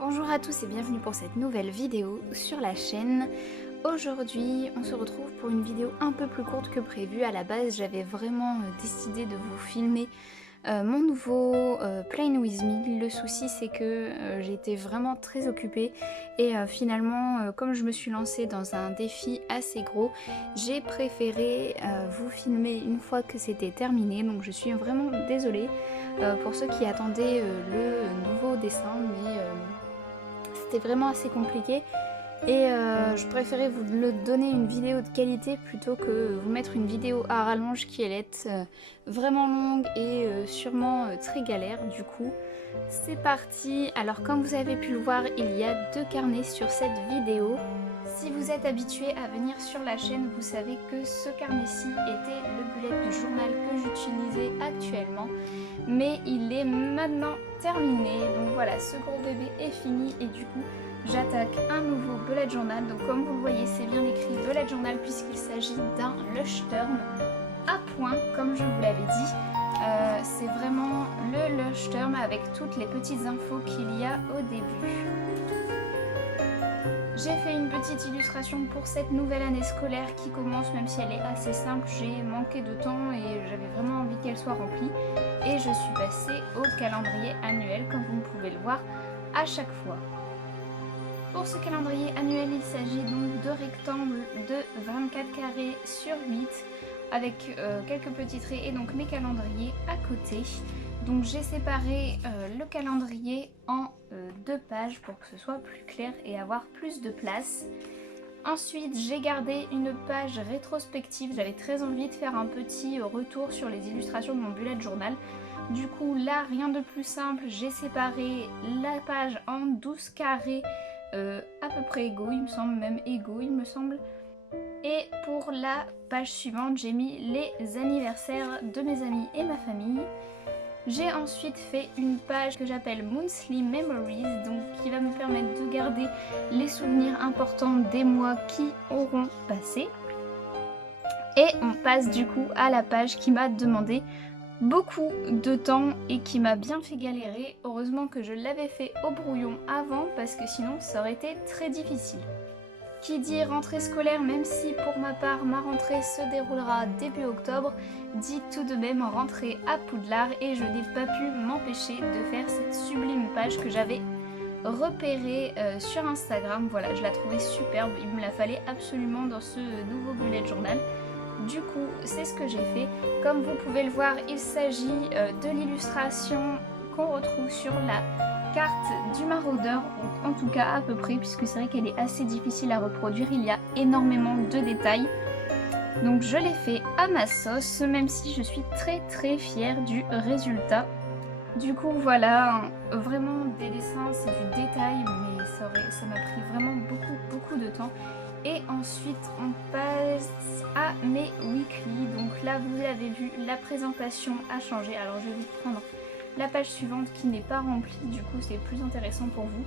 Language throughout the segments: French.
Bonjour à tous et bienvenue pour cette nouvelle vidéo sur la chaîne. Aujourd'hui on se retrouve pour une vidéo un peu plus courte que prévu. À la base j'avais vraiment décidé de vous filmer mon nouveau Play With Me. Le souci c'est que j'ai été vraiment très occupée et finalement comme je me suis lancée dans un défi assez gros, j'ai préféré vous filmer une fois que c'était terminé. Donc je suis vraiment désolée pour ceux qui attendaient le nouveau dessin, mais c'était vraiment assez compliqué et je préférais vous le donner une vidéo de qualité plutôt que vous mettre une vidéo à rallonge qui allait être vraiment longue et sûrement très galère. Du coup c'est parti. Alors comme vous avez pu le voir, il y a deux carnets sur cette vidéo. Si vous êtes habitué à venir sur la chaîne, vous savez que ce carnet-ci était le bullet du journal que j'utilisais actuellement, mais il est maintenant terminé. Donc voilà, ce gros bébé est fini et du coup j'attaque un nouveau bullet journal. Donc comme vous le voyez, c'est bien écrit bullet journal puisqu'il s'agit d'un lush turn à point comme je vous l'avais dit. C'est vraiment le lush term avec toutes les petites infos qu'il y a au début. J'ai fait une petite illustration pour cette nouvelle année scolaire qui commence, même si elle est assez simple. J'ai manqué de temps et j'avais vraiment envie qu'elle soit remplie. Et je suis passée au calendrier annuel, comme vous pouvez le voir à chaque fois. Pour ce calendrier annuel, il s'agit donc de rectangles de 24 carrés sur 8 avec quelques petits traits et donc mes calendriers à côté. Donc j'ai séparé le calendrier en deux pages pour que ce soit plus clair et avoir plus de place. Ensuite j'ai gardé une page rétrospective, j'avais très envie de faire un petit retour sur les illustrations de mon bullet journal. Du coup là rien de plus simple, j'ai séparé la page en 12 carrés à peu près égaux, il me semble, même égaux il me semble. Et pour la page suivante j'ai mis les anniversaires de mes amis et ma famille. J'ai ensuite fait une page que j'appelle Monthly Memories, donc qui va me permettre de garder les souvenirs importants des mois qui auront passé. Et on passe du coup à la page qui m'a demandé beaucoup de temps et qui m'a bien fait galérer. Heureusement que je l'avais fait au brouillon avant parce que sinon ça aurait été très difficile. Qui dit rentrée scolaire, même si pour ma part ma rentrée se déroulera début octobre, dit tout de même rentrée à Poudlard et je n'ai pas pu m'empêcher de faire cette sublime page que j'avais repérée sur Instagram. Voilà, je la trouvais superbe, il me la fallait absolument dans ce nouveau bullet journal. Du coup, c'est ce que j'ai fait. Comme vous pouvez le voir, il s'agit de l'illustration qu'on retrouve sur la carte du maraudeur, en tout cas à peu près, puisque c'est vrai qu'elle est assez difficile à reproduire, il y a énormément de détails. Donc je l'ai fait à ma sauce, même si je suis très fière du résultat. Du coup voilà, vraiment des dessins, c'est du détail, mais ça m'a pris vraiment beaucoup de temps. Et ensuite on passe à mes weekly. Donc là vous l'avez vu, la présentation a changé. Alors je vais vous prendre la page suivante qui n'est pas remplie, du coup c'est plus intéressant pour vous.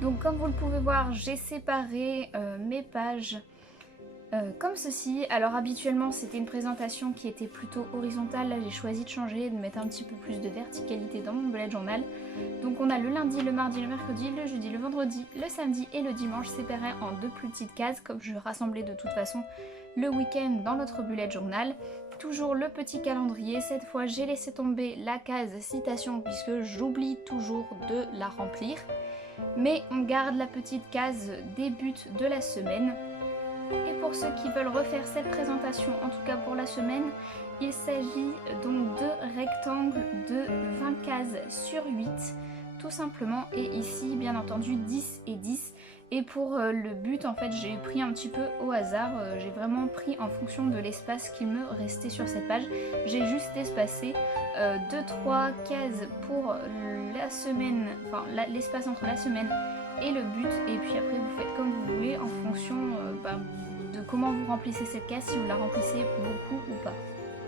Donc comme vous le pouvez voir, j'ai séparé mes pages comme ceci. Alors habituellement c'était une présentation qui était plutôt horizontale, là j'ai choisi de changer, de mettre un petit peu plus de verticalité dans mon bullet journal. Donc on a le lundi, le mardi, le mercredi, le jeudi, le vendredi, le samedi et le dimanche séparés en deux plus petites cases, comme je rassemblais de toute façon le week-end dans notre bullet journal. Toujours le petit calendrier, cette fois j'ai laissé tomber la case citation puisque j'oublie toujours de la remplir. Mais on garde la petite case des buts de la semaine. Et pour ceux qui veulent refaire cette présentation, en tout cas pour la semaine, il s'agit donc de rectangles de 20 cases sur 8, tout simplement. Et ici, bien entendu, 10 et 10. Et pour le but, en fait, j'ai pris un petit peu au hasard. J'ai vraiment pris en fonction de l'espace qui me restait sur cette page. J'ai juste espacé 2-3 cases pour la semaine, enfin l'espace entre la semaine et le but, et puis après vous faites comme vous voulez en fonction de comment vous remplissez cette case, si vous la remplissez beaucoup ou pas.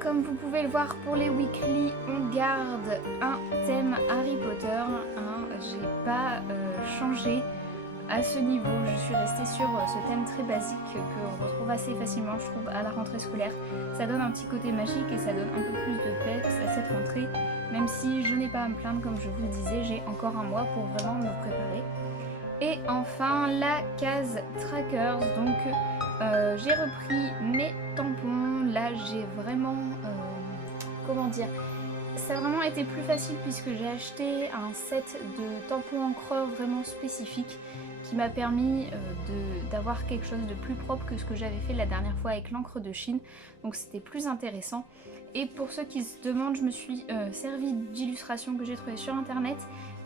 Comme vous pouvez le voir pour les weekly, on garde un thème Harry Potter, hein. J'ai pas changé à ce niveau, je suis restée sur ce thème très basique qu'on retrouve assez facilement je trouve à la rentrée scolaire. Ça donne un petit côté magique et ça donne un peu plus de peps à cette rentrée, même si je n'ai pas à me plaindre comme je vous le disais, j'ai encore un mois pour vraiment me préparer. Et enfin la case trackers, donc j'ai repris mes tampons. Là j'ai vraiment, comment dire, ça a vraiment été plus facile puisque j'ai acheté un set de tampons encreurs vraiment spécifique qui m'a permis d'avoir quelque chose de plus propre que ce que j'avais fait la dernière fois avec l'encre de Chine, donc c'était plus intéressant. Et pour ceux qui se demandent, je me suis servi d'illustrations que j'ai trouvées sur internet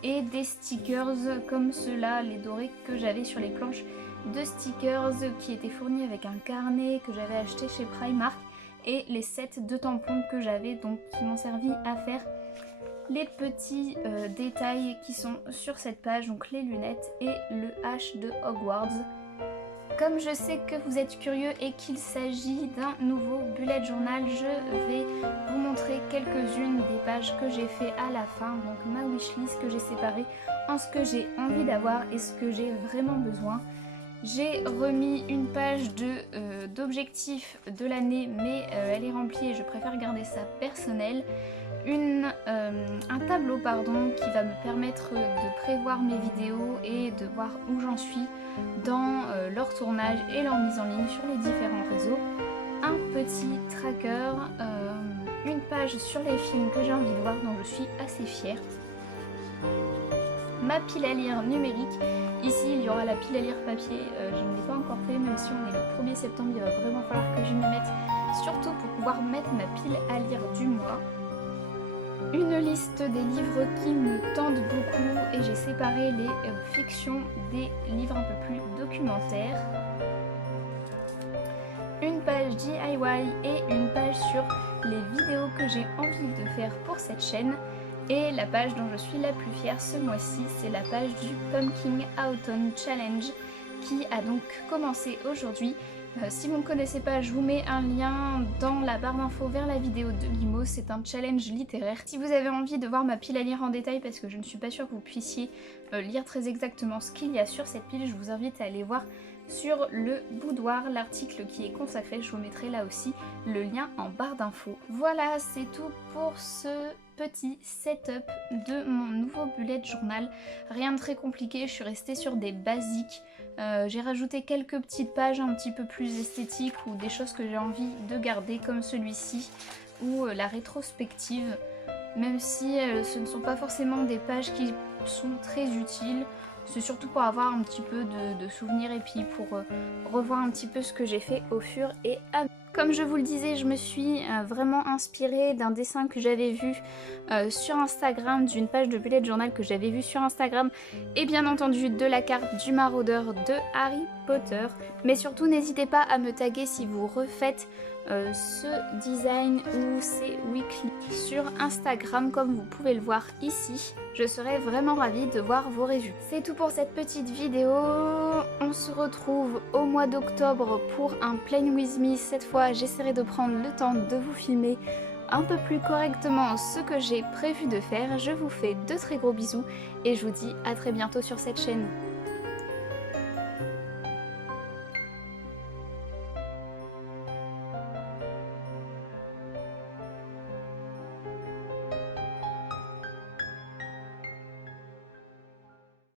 et des stickers comme ceux-là, les dorés que j'avais sur les planches de stickers qui étaient fournis avec un carnet que j'avais acheté chez Primark et les sets de tampons que j'avais, donc qui m'ont servi à faire les petits détails qui sont sur cette page, donc les lunettes et le H de Hogwarts. Comme je sais que vous êtes curieux et qu'il s'agit d'un nouveau bullet journal, je vais vous montrer quelques-unes des pages que j'ai fait à la fin, donc ma wishlist que j'ai séparée en ce que j'ai envie d'avoir et ce que j'ai vraiment besoin. J'ai remis une page d'objectifs de l'année, mais elle est remplie et je préfère garder ça personnel. Un tableau qui va me permettre de prévoir mes vidéos et de voir où j'en suis dans leur tournage et leur mise en ligne sur les différents réseaux. Un petit tracker, une page sur les films que j'ai envie de voir dont je suis assez fière. Ma pile à lire numérique. Ici il y aura la pile à lire papier, je ne l'ai pas encore fait, même si on est le 1er septembre, il va vraiment falloir que je m'y mette, surtout pour pouvoir mettre ma pile à lire du mois. Une liste des livres qui me tentent beaucoup et j'ai séparé les fictions des livres un peu plus documentaires. Une page DIY et une page sur les vidéos que j'ai envie de faire pour cette chaîne. Et la page dont je suis la plus fière ce mois-ci, c'est la page du Pumpkin Autumn Challenge qui a donc commencé aujourd'hui. Si vous ne connaissez pas, je vous mets un lien dans la barre d'infos vers la vidéo de Limo, c'est un challenge littéraire. Si vous avez envie de voir ma pile à lire en détail, parce que je ne suis pas sûre que vous puissiez lire très exactement ce qu'il y a sur cette pile, je vous invite à aller voir sur le boudoir l'article qui est consacré, je vous mettrai là aussi le lien en barre d'infos. Voilà, c'est tout pour ce petit setup de mon nouveau bullet journal. Rien de très compliqué, je suis restée sur des basiques. J'ai rajouté quelques petites pages un petit peu plus esthétiques ou des choses que j'ai envie de garder comme celui-ci ou la rétrospective, même si ce ne sont pas forcément des pages qui sont très utiles. C'est surtout pour avoir un petit peu de souvenirs et puis pour revoir un petit peu ce que j'ai fait au fur et à mesure. Comme je vous le disais, je me suis vraiment inspirée d'un dessin que j'avais vu sur Instagram, d'une page de bullet journal que j'avais vu sur Instagram et bien entendu de la carte du maraudeur de Harry Potter. Mais surtout n'hésitez pas à me taguer si vous refaites ce design ou ces weekly sur Instagram comme vous pouvez le voir ici. Je serais vraiment ravie de voir vos résultats. C'est tout pour cette petite vidéo. On se retrouve au mois d'octobre pour un Play With Me. Cette fois, j'essaierai de prendre le temps de vous filmer un peu plus correctement ce que j'ai prévu de faire. Je vous fais de très gros bisous et je vous dis à très bientôt sur cette chaîne.